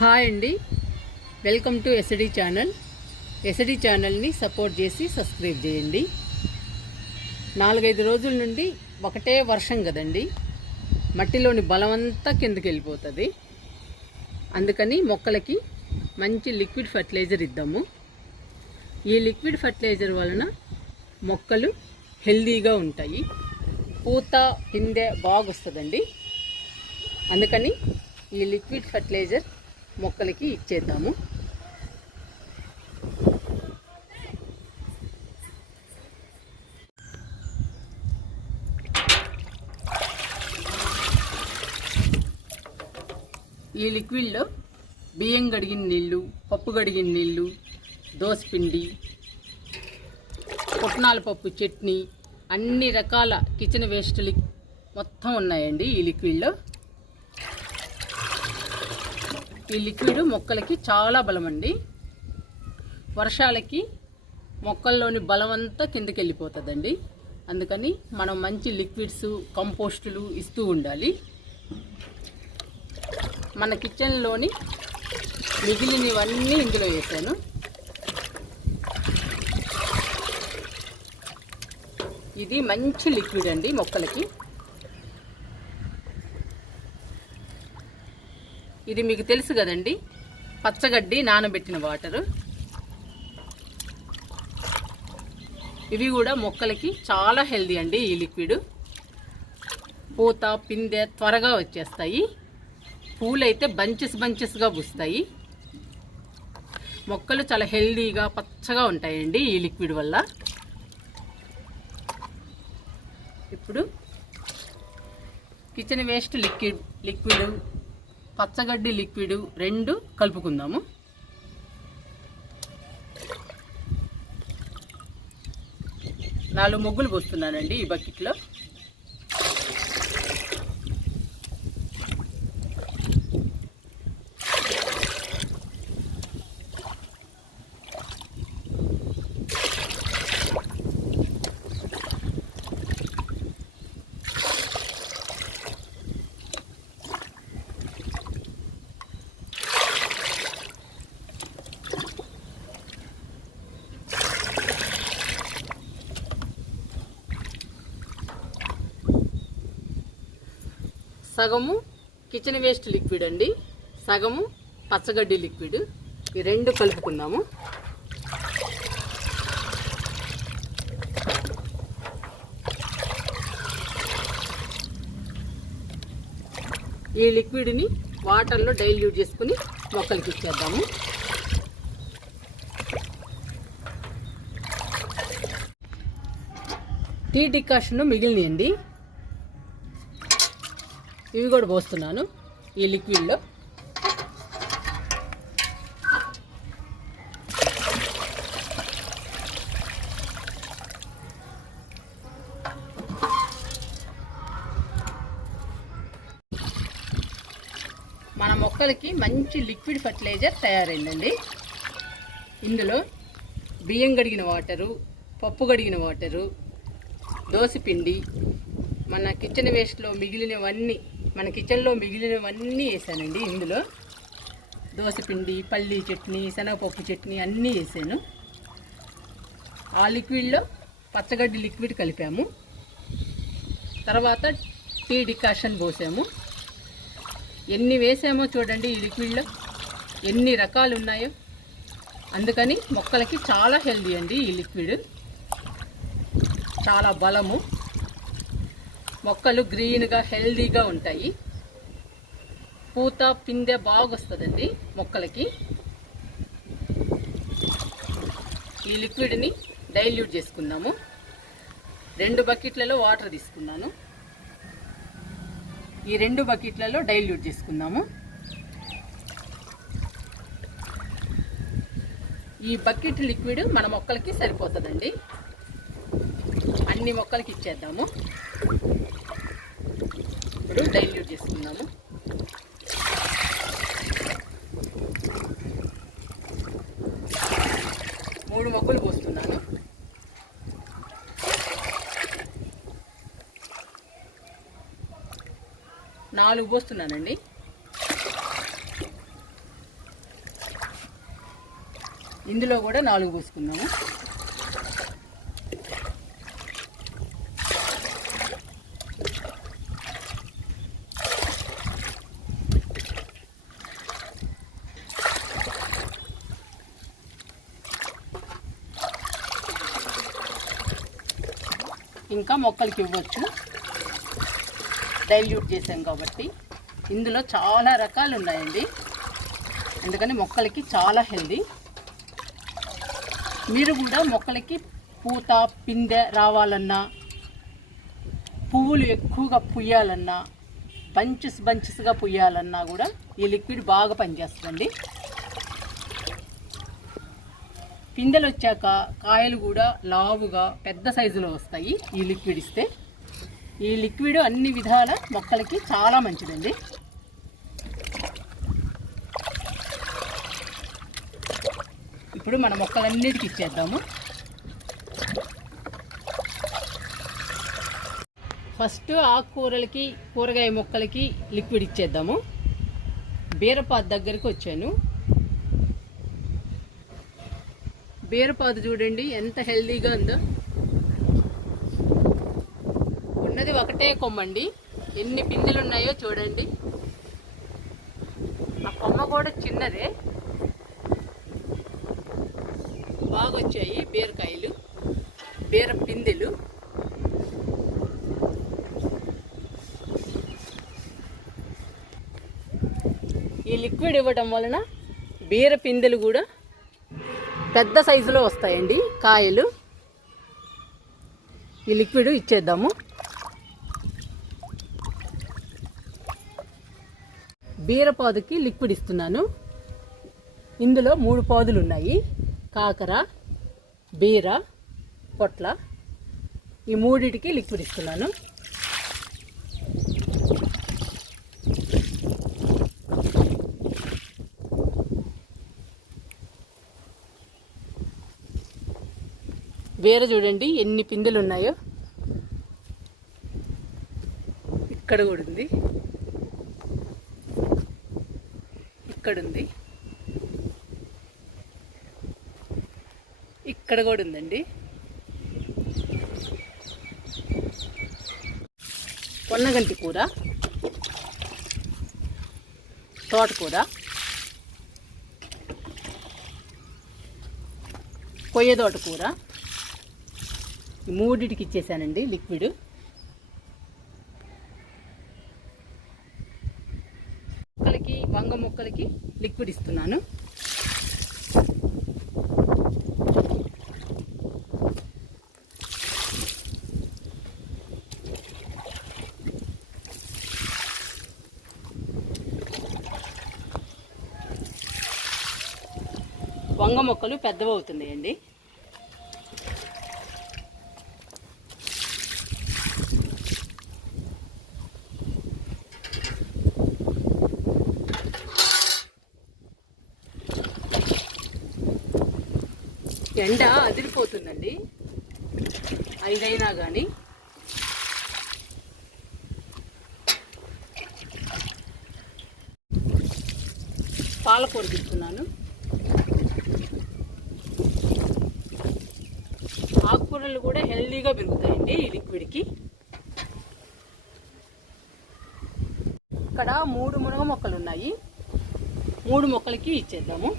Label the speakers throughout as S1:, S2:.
S1: Hi అండి. Welcome to SD channel. SD ఛానల్ని support చేసి సబ్స్క్రైబ్ చేయండి. నాలుగైదు రోజుల నుండి ఒకటే వర్షం కదండి. మట్టిలోని బలమంతా కిందకి వెళ్ళిపోతుంది. అందుకని మొక్కలకి మంచి లిక్విడ్ ఫర్టిలైజర్ ఇద్దాము. ఈ లిక్విడ్ ఫర్టిలైజర్ వలన మొక్కలు హెల్దీగా ఉంటాయి. పూత పిందె బాగొస్తుందండి. అందుకని ఈ లిక్విడ్ ఫర్టిలైజర్ మొక్కలకి ఇచ్చేద్దాము. ఈ లిక్విడ్లో బియ్యం గడిగిన నీళ్ళు పప్పు గడిగిన నీళ్ళు దోసపిండి పుట్నాల పప్పు చట్నీ అన్ని రకాల కిచెన్ వేస్టులు మొత్తం ఉన్నాయండి ఈ లిక్విడ్లో. ఈ లిక్విడ్ మొక్కలకి చాలా బలం అండి వర్షాలకి మొక్కల్లోని బలం అంతా కిందకి వెళ్ళిపోతుందండి అందుకని మనం మంచి లిక్విడ్స్ కంపోస్టులు ఇస్తూ ఉండాలి. మన కిచెన్లోని మిగిలినవన్నీ ఇందులో వేసాను. ఇది మంచి లిక్విడ్ అండి మొక్కలకి. ఇది మీకు తెలుసు కదండి. పచ్చగడ్డి నానబెట్టిన వాటరు. ఇవి కూడా మొక్కలకి చాలా హెల్దీ అండి ఈ లిక్విడ్. పూత పిందె త్వరగా వచ్చేస్తాయి. పూలైతే బంచెస్ బంచెస్గా పూస్తాయి. మొక్కలు చాలా హెల్దీగా పచ్చగా ఉంటాయండి ఈ లిక్విడ్ వల్ల. ఇప్పుడు కిచెన్ వేస్ట్ లిక్విడ్ లిక్విడ్ పచ్చగడ్డి లిక్విడ్ రెండు కలుపుకుందాము. నాలుగు ముగ్గులు పోస్తున్నానండి ఈ బకెట్లో. సగము కిచెన్ వేస్ట్ లిక్విడ్ అండి. సగము పచ్చగడ్డి లిక్విడ్. ఈ రెండు కలుపుకుందాము. ఈ లిక్విడ్ని వాటర్లో డైల్యూట్ చేసుకుని మొక్కలకి ఇచ్చేద్దాము. టీ డికాషన్ మిగిలినాయండి. ఇవి కూడా పోస్తున్నాను ఈ లిక్విడ్లో మన మొక్కలకి మంచి లిక్విడ్ ఫర్టిలైజర్ తయారైందండి. ఇందులో బియ్యం కడిగిన వాటరు పప్పు కడిగిన వాటరు దోసపిండి మన కిచెన్ వేస్ట్లో మిగిలినవన్నీ మన కిచెన్లో మిగిలినవన్నీ వేసానండి ఇందులో. దోసపిండి పల్లీ చట్నీ శనగపప్పు చట్నీ అన్నీ వేసాను. ఆ లిక్విడ్లో పచ్చగడ్డి లిక్విడ్ కలిపాము. తర్వాత టీ డికాషన్ పోసాము. ఎన్ని వేసామో చూడండి ఈ లిక్విడ్లో. ఎన్ని రకాలు ఉన్నాయో. అందుకని మొక్కలకి చాలా హెల్దీ అండి ఈ లిక్విడ్. చాలా బలము. మొక్కలు గ్రీన్గా హెల్దీగా ఉంటాయి. పూత పిందె బాగొస్తుందండి మొక్కలకి. ఈ లిక్విడ్ని డైల్యూట్ చేసుకుందాము. రెండు బకెట్లలో వాటర్ తీసుకున్నాను. ఈ రెండు బకెట్లలో డైల్యూట్ చేసుకుందాము. ఈ బకెట్ లిక్విడ్ మన మొక్కలకి సరిపోతుందండి. అన్ని మొక్కలకి ఇచ్చేద్దాము. ఇప్పుడు డైల్యూట్ చేసుకుందాము. మూడు మొక్కలు పోస్తున్నాను నాలుగు పోస్తున్నానండి ఇందులో కూడా నాలుగు పోసుకున్నాము మొక్కలకి ఇవ్వచ్చు. డైల్యూట్ చేసాం కాబట్టి ఇందులో చాలా రకాలు ఉన్నాయండి. అందుకని మొక్కలకి చాలా హెల్దీ. మీరు కూడా మొక్కలకి పూత పిందె రావాలన్నా పువ్వులు ఎక్కువగా పుయ్యాలన్నా బంచెస్ బంచెస్గా పుయ్యాలన్నా కూడా ఈ లిక్విడ్ బాగా పనిచేస్తుందండి. పిందెలు వచ్చాక కాయలు కూడా లావుగా పెద్ద సైజులో వస్తాయి. ఈ లిక్విడ్ ఇస్తే. ఈ లిక్విడ్ అన్ని విధాల మొక్కలకి చాలా మంచిదండి. ఇప్పుడు మన మొక్కలన్నిటికి ఇచ్చేద్దాము. ఫస్ట్ ఆకుకూరలకి కూరగాయ మొక్కలకి లిక్విడ్ ఇచ్చేద్దాము. బీరపాదు దగ్గరికి వచ్చాను. బీరపాదు చూడండి ఎంత హెల్దీగా ఉందో. ఉన్నది ఒకటే కొమ్మండి. ఎన్ని పిందెలు ఉన్నాయో చూడండి. ఆ కొమ్మ కూడా చిన్నదే. బాగా వచ్చాయి బీరకాయలు బీర పిందెలు. ఈ లిక్విడ్ ఇవ్వటం వలన బీర పిందెలు కూడా పెద్ద సైజులో వస్తాయండి కాయలు. ఈ లిక్విడ్ ఇచ్చేద్దాము. బీరపాదుకి లిక్విడ్ ఇస్తున్నాను. ఇందులో మూడు పాదులు ఉన్నాయి. కాకర బీర పొట్ల. ఈ మూడిటికి లిక్విడ్ ఇస్తున్నాను. బీర చూడండి ఎన్ని పిందెలు ఉన్నాయో ఇక్కడ కూడా ఉంది. ఇక్కడ ఉంది. ఇక్కడ కూడా ఉందండి. పొన్నగంటి కూర తోటకూర కొయ్య తోటకూర కూర మూడిటికి ఇచ్చేసానండి లిక్విడ్. మొక్కలకి వంగ మొక్కలకి లిక్విడ్ ఇస్తున్నాను. వంగ మొక్కలు పెద్దవి ఎండ అదిరిపోతుందండి. ఐదైనా కానీ పాలకూర తిప్పుతున్నాను ఆకుకూరలు కూడా హెల్దీగా పెరుగుతాయండి ఈ లిక్విడ్కి ఇక్కడ మూడు మునగ మొక్కలు ఉన్నాయి. మూడు మొక్కలకి ఇచ్చేద్దాము.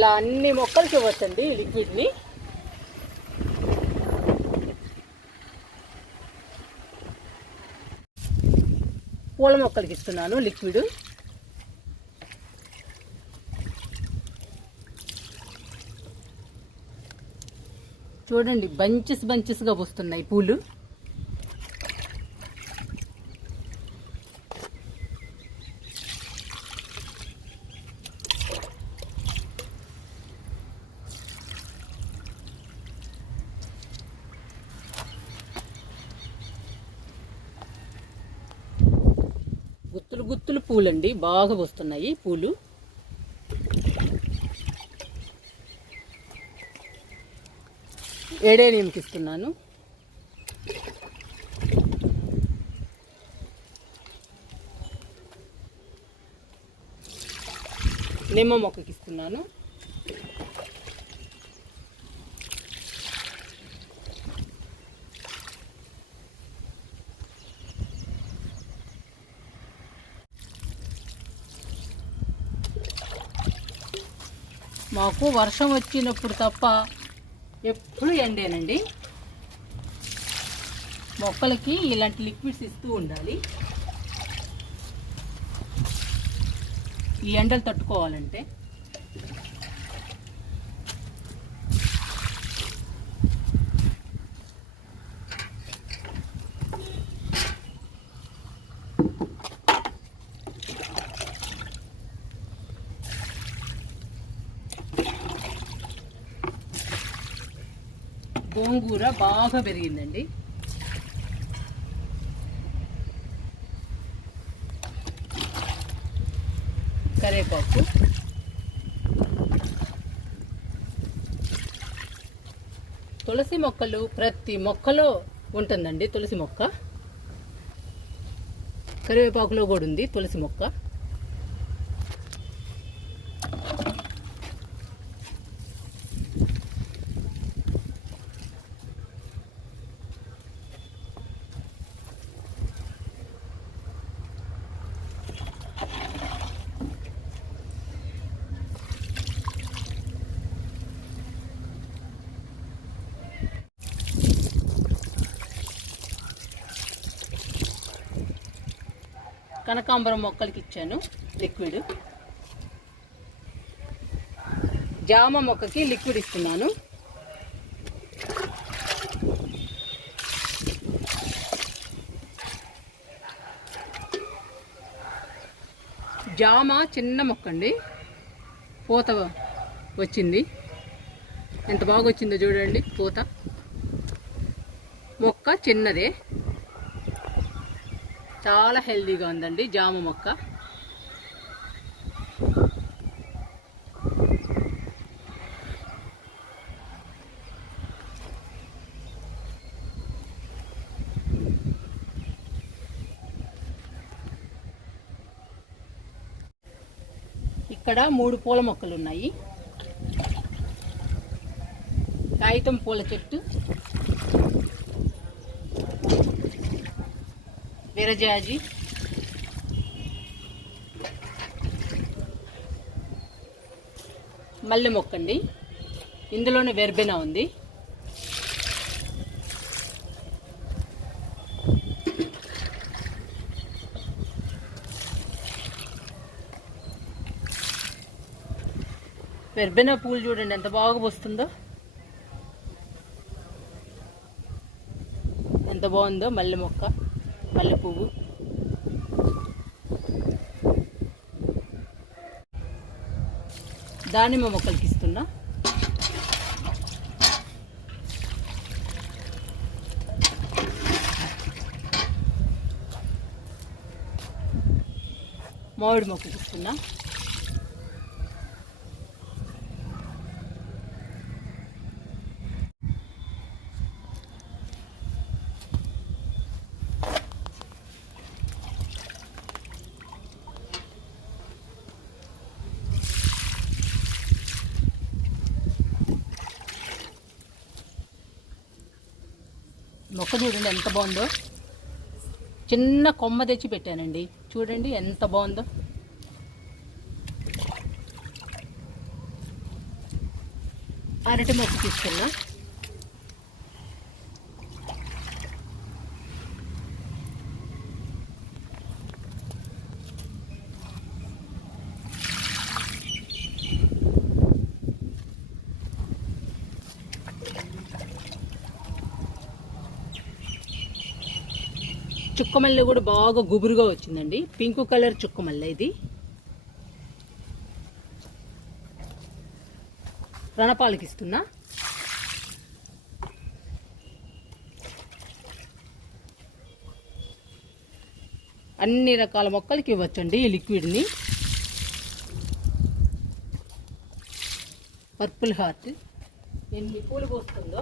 S1: ఇలా అన్ని మొక్కలకి ఇవ్వచ్చండి ఈ లిక్విడ్ని. పూల మొక్కలకి ఇస్తున్నాను లిక్విడ్. చూడండి బంచెస్ బంచెస్గా వస్తున్నాయి పూలు. పూలండి బాగా వస్తున్నాయి పూలు. ఏడేనియంకి ఇస్తున్నాను. నిమ్మ మొక్కకి ఇస్తున్నాను. మాకు వర్షం వచ్చినప్పుడు తప్ప ఎప్పుడు ఎండేనండి. మొక్కలకి ఇలాంటి లిక్విడ్స్ ఇస్తూ ఉండాలి. ఈ ఎండలు తట్టుకోవాలంటే కూర బాగా పెరిగిందండి. కరివేపాకు. తులసి మొక్కలు ప్రతి మొక్కలో ఉంటుందండి తులసి మొక్క. కరివేపాకులో కూడా ఉంది తులసి మొక్క. కనకాంబరం మొక్కలకి ఇచ్చాను లిక్విడ్ జామ మొక్కకి లిక్విడ్ ఇస్తున్నాను. జామ చిన్న మొక్క అండి. పూత వచ్చింది. ఎంత బాగా వచ్చిందో చూడండి పూత. మొక్క చిన్నదే. చాలా హెల్దీగా ఉందండి జామ మొక్క. ఇక్కడ మూడు పూల మొక్కలు ఉన్నాయి కాగితం పూల చెట్టు. విరజాజి మల్లె మొక్క అండి ఇందులోనే వెర్బెనా ఉంది. వెర్బెనా పూలు చూడండి ఎంత బాగా వస్తుందో ఎంత బాగుందో మల్లె మొక్క. మల్లె పువ్వు. దానిమ్మ మొక్కలకి ఇస్తున్నా. మామిడి మొక్కకి ఇస్తున్నా. మొక్క చూడండి ఎంత బాగుందో. చిన్న కొమ్మ తెచ్చి పెట్టానండి. చూడండి ఎంత బాగుందో. అరటి మొక్క తీసుకున్నా చుక్కమల్లె కూడా బాగా గుబురుగా వచ్చిందండి. పింక్ కలర్ చుక్కమల్లె ఇది. రణపాలకి ఇస్తున్నా. అన్ని రకాల మొక్కలకి ఇవ్వచ్చండి ఈ లిక్విడ్ని పర్పుల్ హార్ట్ ఎన్ని పూలు పోస్తుందో.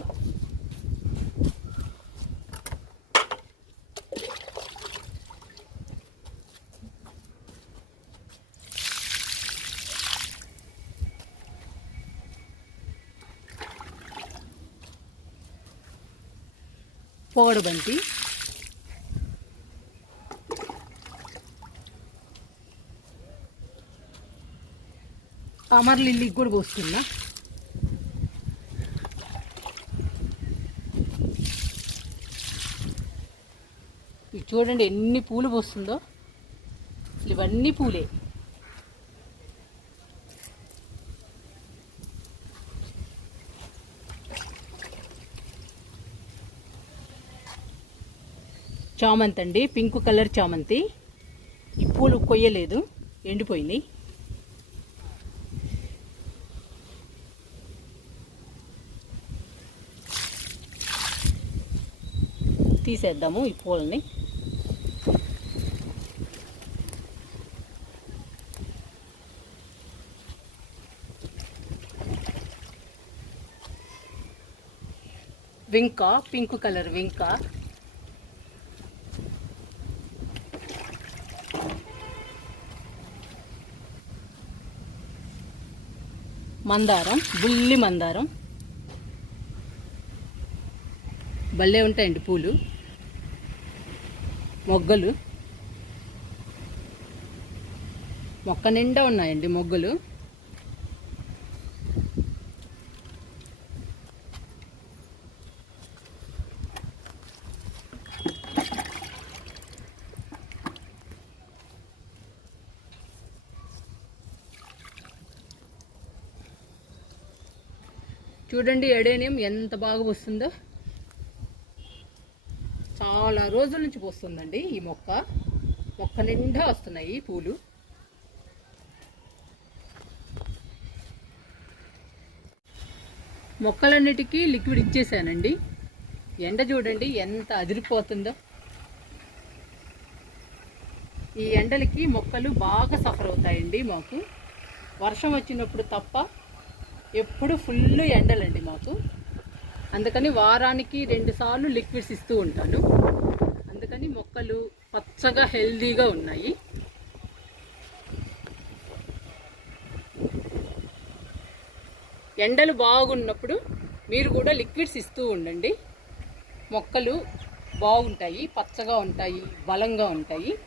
S1: పోగడబంతి. అమర్ లిల్లీకి కూడా పోస్తున్నా ఇది చూడండి ఎన్ని పూలు పోస్తుందో. ఇవన్నీ పూలే. చామంతి అండి పింక్ కలర్ చామంతి. ఈ పూలు కొయ్యలేదు ఎండిపోయినాయి. తీసేద్దాము ఈ పూలని. Vinca pink colour vinca. మందారం బుల్లి మందారం. భలే ఉంటాయండి పూలు. మొగ్గలు. మొక్క నిండా ఉన్నాయండి మొగ్గలు. చూడండి ఎడేనియం ఎంత బాగా వస్తుందో. చాలా రోజుల నుంచి పోస్తుందండి ఈ మొక్క. మొక్క నిండా వస్తున్నాయి పూలు. మొక్కలన్నిటికీ లిక్విడ్ ఇచ్చేసానండి. ఎండ చూడండి ఎంత అదిరిపోతుందో. ఈ ఎండలకి మొక్కలు బాగా సఫర్ అవుతాయండి మాకు. వర్షం వచ్చినప్పుడు తప్ప ఎప్పుడు ఫుల్ ఎండలండి మాకు. అందుకని వారానికి రెండుసార్లు లిక్విడ్స్ ఇస్తూ ఉంటాను. అందుకని మొక్కలు పచ్చగా హెల్దీగా ఉన్నాయి. ఎండలు బాగున్నప్పుడు మీరు కూడా లిక్విడ్స్ ఇస్తూ ఉండండి. మొక్కలు బాగుంటాయి పచ్చగా ఉంటాయి బలంగా ఉంటాయి.